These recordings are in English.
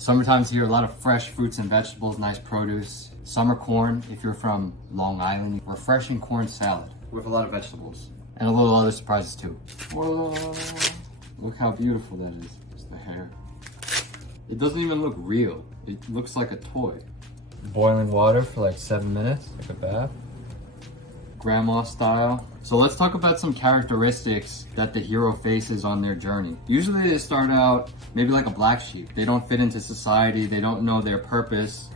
Summertime's here, a lot of fresh fruits and vegetables, nice produce. Summer corn, if you're from Long Island, refreshing corn salad with a lot of vegetables. And a little other surprises too. Whoa, look how beautiful that is. Just the hair. It doesn't even look real. It looks like a toy. Boiling water for like 7 minutes, like a bath. Grandma style. So let's talk about some characteristics that the hero faces on their journey. Usually they start out maybe like a black sheep. They don't fit into society. They don't know their purpose.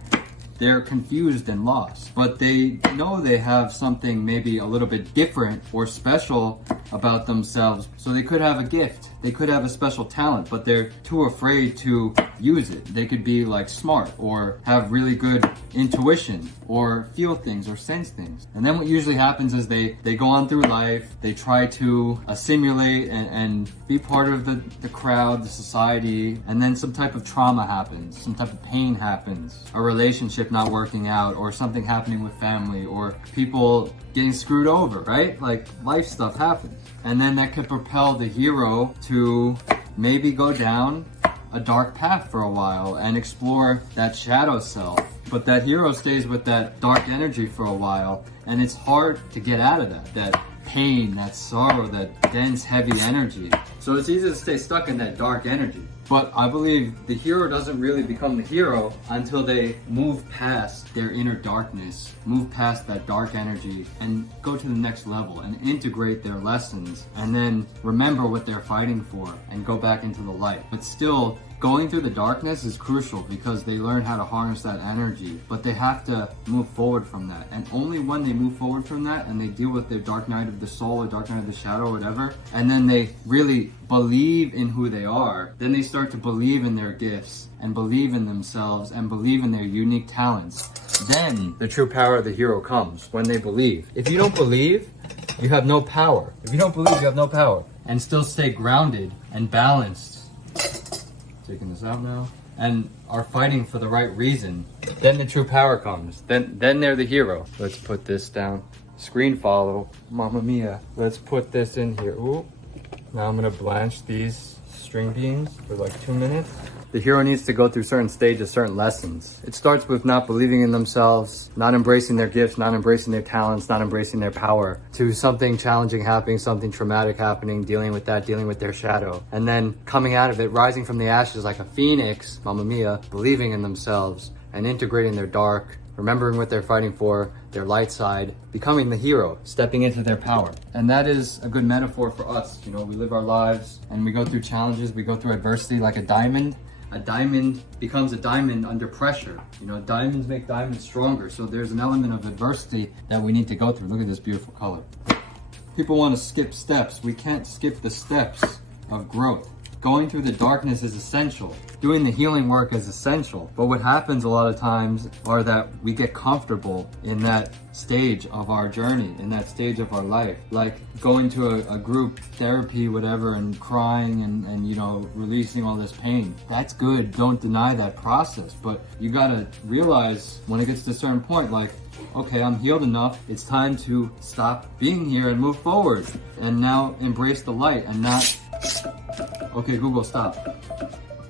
They're confused and lost, but they know they have something maybe a little bit different or special about themselves. So they could have a gift, they could have a special talent, but they're too afraid to use it. They could be like smart or have really good intuition or feel things or sense things. And then what usually happens is they go on through life, they try to assimilate and be part of the crowd, the society, and then some type of trauma happens, some type of pain happens, a relationship not working out, or something happening with family, or people getting screwed over, right? Like life stuff happens. And then that could propel the hero to maybe go down a dark path for a while and explore that shadow self. But that hero stays with that dark energy for a while, and it's hard to get out of that pain, that sorrow, that dense, heavy energy. So it's easy to stay stuck in that dark energy. But I believe the hero doesn't really become the hero until they move past their inner darkness, move past that dark energy, and go to the next level and integrate their lessons, and then remember what they're fighting for and go back into the light. But still, going through the darkness is crucial because they learn how to harness that energy, but they have to move forward from that. And only when they move forward from that and they deal with their dark night of the soul or dark night of the shadow or whatever, and then they really believe in who they are, then they start to believe in their gifts and believe in themselves and believe in their unique talents. Then the true power of the hero comes when they believe. If you don't believe, you have no power. If you don't believe, you have no power. And still stay grounded and balanced. Taking this out now, and are fighting for the right reason, then the true power comes. Then they're the hero. Let's put this down. Screen follow. Mamma mia. Let's put this in here. Ooh. Now I'm gonna blanch these string beans for like 2 minutes. The hero needs to go through certain stages, certain lessons. It starts with not believing in themselves, not embracing their gifts, not embracing their talents, not embracing their power, to something challenging happening, something traumatic happening, dealing with that, dealing with their shadow. And then coming out of it, rising from the ashes like a phoenix, mamma mia, believing in themselves and integrating their dark, remembering what they're fighting for, their light side, becoming the hero, stepping into their power. And that is a good metaphor for us. You know, we live our lives and we go through challenges, we go through adversity like a diamond. A diamond becomes a diamond under pressure. You know, diamonds make diamonds stronger. So there's an element of adversity that we need to go through. Look at this beautiful color. People want to skip steps. We can't skip the steps of growth. Going through the darkness is essential. Doing the healing work is essential. But what happens a lot of times are that we get comfortable in that stage of our journey, in that stage of our life. Like going to a group therapy, whatever, and crying and you know, releasing all this pain. That's good. Don't deny that process. But you gotta realize when it gets to a certain point, like, okay, I'm healed enough. It's time to stop being here and move forward. And now embrace the light and not... Okay, Google, stop.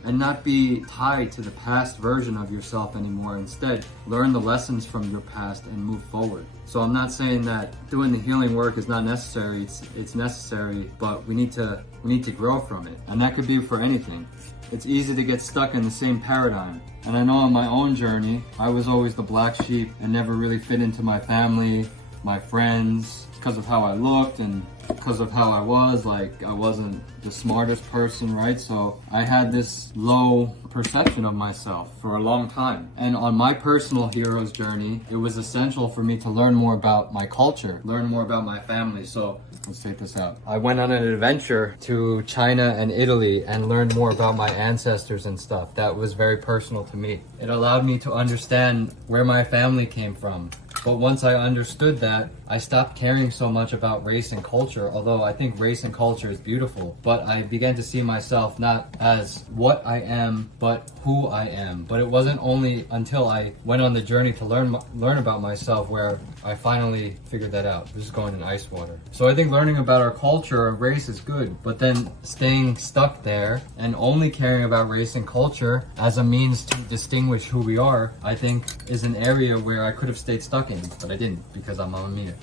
And not be tied to the past version of yourself anymore. Instead, learn the lessons from your past and move forward. So I'm not saying that doing the healing work is not necessary. It's necessary, but we need to grow from it. And that could be for anything. It's easy to get stuck in the same paradigm. And I know on my own journey, I was always the black sheep and never really fit into my family, my friends, because of how I looked and because of how I was. Like, I wasn't the smartest person, right? So I had this low perception of myself for a long time. And on my personal hero's journey, it was essential for me to learn more about my culture, learn more about my family. So let's take this out. I went on an adventure to China and Italy and learned more about my ancestors and stuff. That was very personal to me. It allowed me to understand where my family came from, But once I understood that, I stopped caring so much about race and culture, although I think race and culture is beautiful. But I began to see myself not as what I am, but who I am. But it wasn't only until I went on the journey to learn about myself where I finally figured that out. This is going in ice water. So I think learning about our culture and race is good, but then staying stuck there and only caring about race and culture as a means to distinguish who we are, I think is an area where I could have stayed stuck in, but I didn't because I'm Mamma Mia.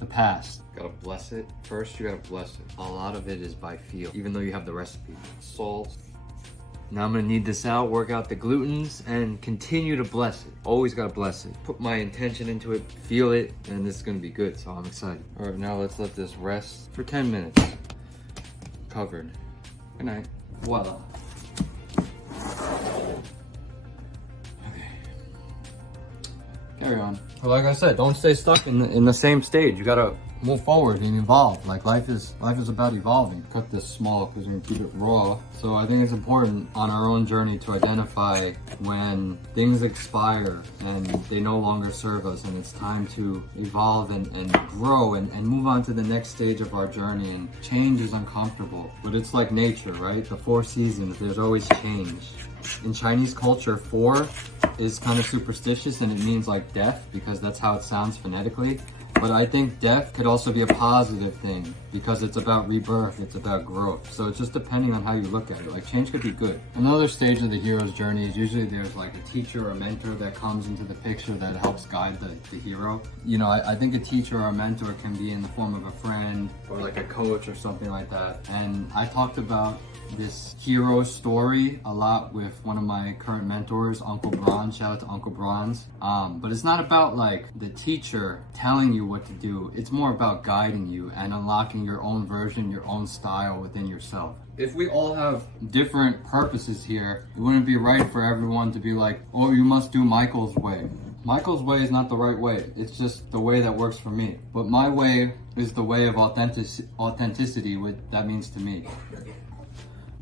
The past. Gotta bless it. First, you gotta bless it. A lot of it is by feel, even though you have the recipe. Salt. Now I'm gonna knead this out, work out the glutens, and continue to bless it. Always gotta bless it. Put my intention into it, feel it, and this is gonna be good, so I'm excited. All right, now let's let this rest for 10 minutes. Covered. Good night. Voila. Okay. Carry on. Well, like I said, don't stay stuck in the same stage. You gotta move forward and evolve. Like life is about evolving. Cut this small because we're gonna keep it raw. So I think it's important on our own journey to identify when things expire and they no longer serve us, and it's time to evolve and grow and move on to the next stage of our journey. And change is uncomfortable, but it's like nature, right? The 4 seasons, there's always change. In Chinese culture, 4 is kind of superstitious and it means like death because that's how it sounds phonetically. But I think death could also be a positive thing because it's about rebirth, it's about growth. So it's just depending on how you look at it. Like change could be good. Another stage of the hero's journey is usually there's like a teacher or a mentor that comes into the picture that helps guide the hero. You know, I think a teacher or a mentor can be in the form of a friend or like a coach or something like that. And I talked about this hero story a lot with one of my current mentors, Uncle Bronze. Shout out to Uncle Bronze. But it's not about like the teacher telling you what to do. It's more about guiding you and unlocking your own version, your own style within yourself. If we all have different purposes here, it wouldn't be right for everyone to be like, oh, you must do Michael's way. Michael's way is not the right way. It's just the way that works for me. But my way is the way of authenticity, what that means to me.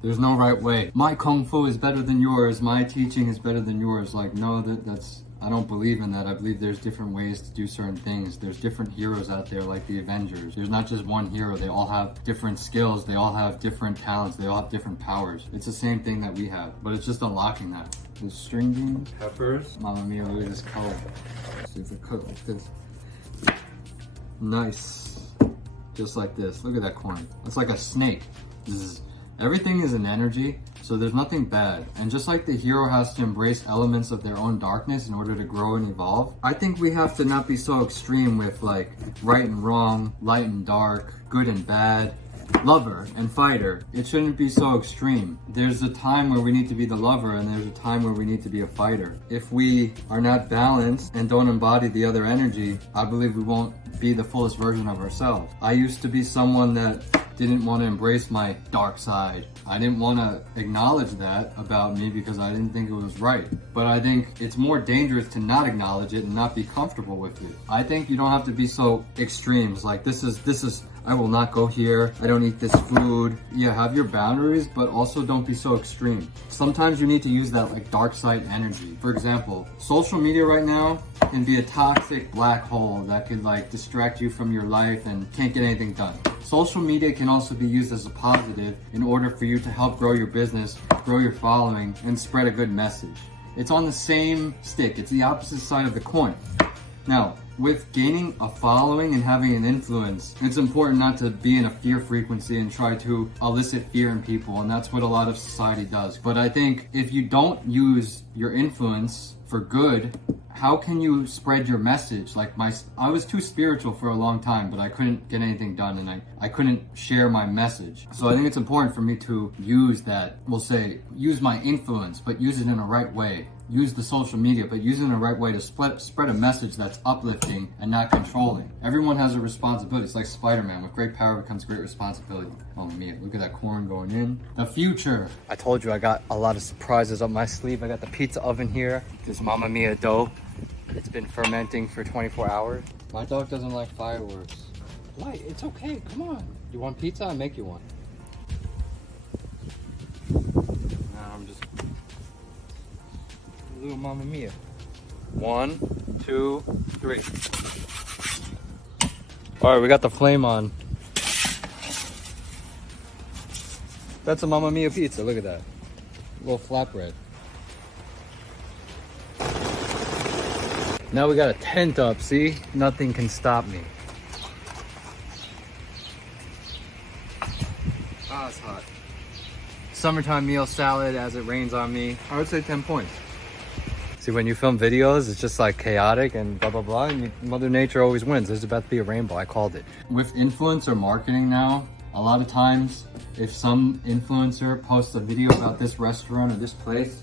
There's no right way. My kung fu is better than yours. My teaching is better than yours. Like, no, that's I don't believe in that. I believe there's different ways to do certain things. There's different heroes out there like the Avengers. There's not just one hero. They all have different skills. They all have different talents. They all have different powers. It's the same thing that we have, but it's just unlocking that. The string beans, peppers. Mamma Mia, look at this color. Let's see if it cooked like this. Nice. Just like this. Look at that corn. It's like a snake. Everything is an energy, so there's nothing bad. And just like the hero has to embrace elements of their own darkness in order to grow and evolve, I think we have to not be so extreme with like right and wrong, light and dark, good and bad, lover and fighter. It shouldn't be so extreme. There's a time where we need to be the lover and there's a time where we need to be a fighter. If we are not balanced and don't embody the other energy, I believe we won't be the fullest version of ourselves. I used to be someone that didn't want to embrace my dark side. I didn't want to acknowledge that about me because I didn't think it was right. But I think it's more dangerous to not acknowledge it and not be comfortable with it. I think you don't have to be so extremes. Like this is, I will not go here. I don't eat this food. Yeah, have your boundaries, but also don't be so extreme. Sometimes you need to use that like dark side energy. For example, social media right now can be a toxic black hole that could like distract you from your life and can't get anything done. Social media can also be used as a positive in order for you to help grow your business, grow your following, and spread a good message. It's on the same stick. It's the opposite side of the coin. Now, with gaining a following and having an influence, it's important not to be in a fear frequency and try to elicit fear in people, and that's what a lot of society does. But I think if you don't use your influence for good, how can you spread your message? Like I was too spiritual for a long time, but I couldn't get anything done and I couldn't share my message. So I think it's important for me to use that, we'll say, use my influence, but use it in a right way. Use the social media, but use it in the right way to spread a message that's uplifting and not controlling. Everyone has a responsibility. It's like Spider-Man. With great power becomes great responsibility. Oh man, look at that corn going in. The future. I told you I got a lot of surprises up my sleeve. I got the pizza oven here. This Mamma Mia dough. It's been fermenting for 24 hours. My dog doesn't like fireworks. Light, it's okay, come on. You want pizza? I'll make you one. Nah, I'm just... Little Mamma Mia. 1, 2, 3. All right, we got the flame on. That's a Mamma Mia pizza. Look at that. Little flatbread. Now we got a tent up, see? Nothing can stop me. Ah, it's hot. Summertime meal salad as it rains on me. I would say 10 points. See, when you film videos, it's just like chaotic and blah, blah, blah. And Mother Nature always wins. There's about to be a rainbow. I called it. With influencer marketing now, a lot of times, if some influencer posts a video about this restaurant or this place,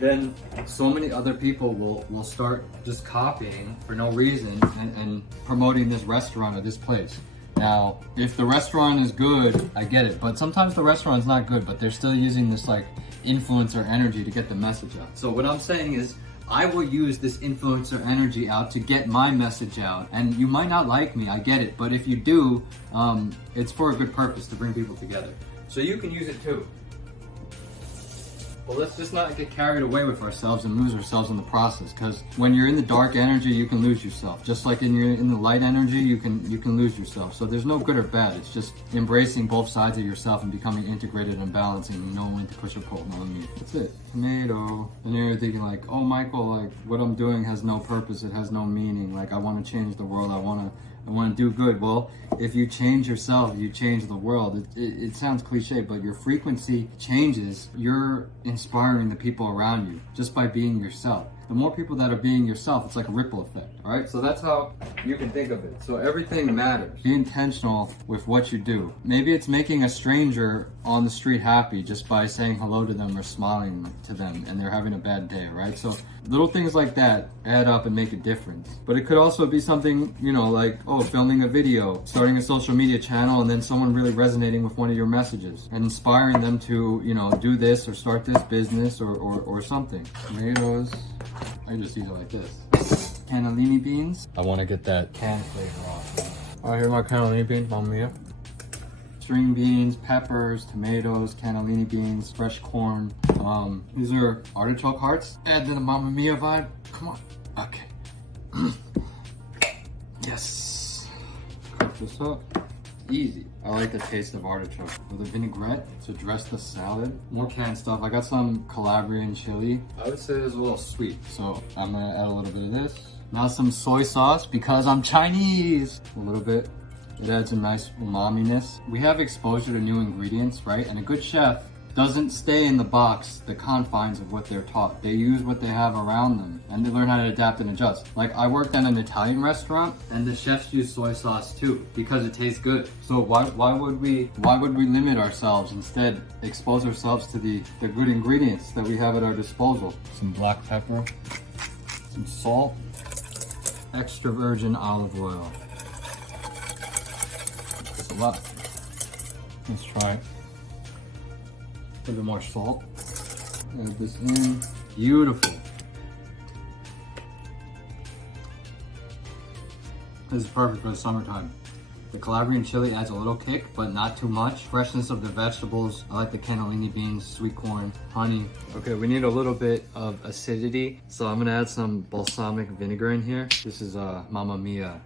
then so many other people will start just copying for no reason and promoting this restaurant or this place. Now, if the restaurant is good, I get it, but sometimes the restaurant's not good, but they're still using this like influencer energy to get the message out. So what I'm saying is, I will use this influencer energy out to get my message out. And you might not like me, I get it, but if you do, it's for a good purpose, to bring people together. So you can use it too. But let's just not get carried away with ourselves and lose ourselves in the process, because when you're in the dark energy, you can lose yourself. Just like in the light energy, you can lose yourself. So there's no good or bad. It's just embracing both sides of yourself and becoming integrated and balancing, and knowing when to push or pull. That's it. Tomato. And you're thinking like, oh, Michael, like what I'm doing has no purpose. It has no meaning. Like I want to change the world. I want to do good. Well, if you change yourself, you change the world. It sounds cliche, but your frequency changes. You're inspiring the people around you just by being yourself. The more people that are being yourself, it's like a ripple effect, all right? So that's how you can think of it. So everything matters. Be intentional with what you do. Maybe it's making a stranger on the street happy just by saying hello to them or smiling to them and they're having a bad day, right? So little things like that add up and make a difference. But it could also be something, you know, like, oh, filming a video, starting a social media channel, and then someone really resonating with one of your messages and inspiring them to, you know, do this or start this business or something. Tomatoes. I just eat it like this. Cannellini beans. I want to get that canned flavor off. All right, here are my cannellini beans, Mamma Mia. String beans, peppers, tomatoes, cannellini beans, fresh corn. These are artichoke hearts. Add to the Mamma Mia vibe. Come on. Okay. Yes. Cut this up. Easy. I like the taste of artichoke. With a vinaigrette to dress the salad. More canned stuff. I got some Calabrian chili. I would say it's a little sweet, so I'm gonna add a little bit of this. Now some soy sauce because I'm Chinese. A little bit. It adds a nice umami-ness. We have exposure to new ingredients, right? And a good chef doesn't stay in the box, the confines of what they're taught. They use what they have around them and they learn how to adapt and adjust. Like I worked at an Italian restaurant and the chefs use soy sauce too because it tastes good. So why would we limit ourselves? Instead, expose ourselves to the good ingredients that we have at our disposal. Some black pepper, some salt, extra virgin olive oil. That's a lot. Let's try it. A little bit more salt. Add this in. Beautiful. This is perfect for the summertime. The Calabrian chili adds a little kick, but not too much. Freshness of the vegetables. I like the cannellini beans, sweet corn, honey. Okay, we need a little bit of acidity, so I'm gonna add some balsamic vinegar in here. This is Mamma Mia.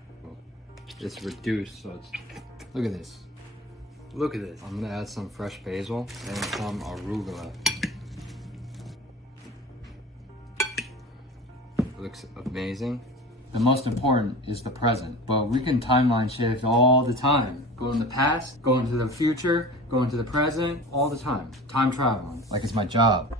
It's reduced, so it's. Look at this. Look at this. I'm gonna add some fresh basil and some arugula. Looks amazing. The most important is the present, but we can timeline shift all the time. Go in the past, go into the future, go into the present, all the time. Time traveling, like it's my job.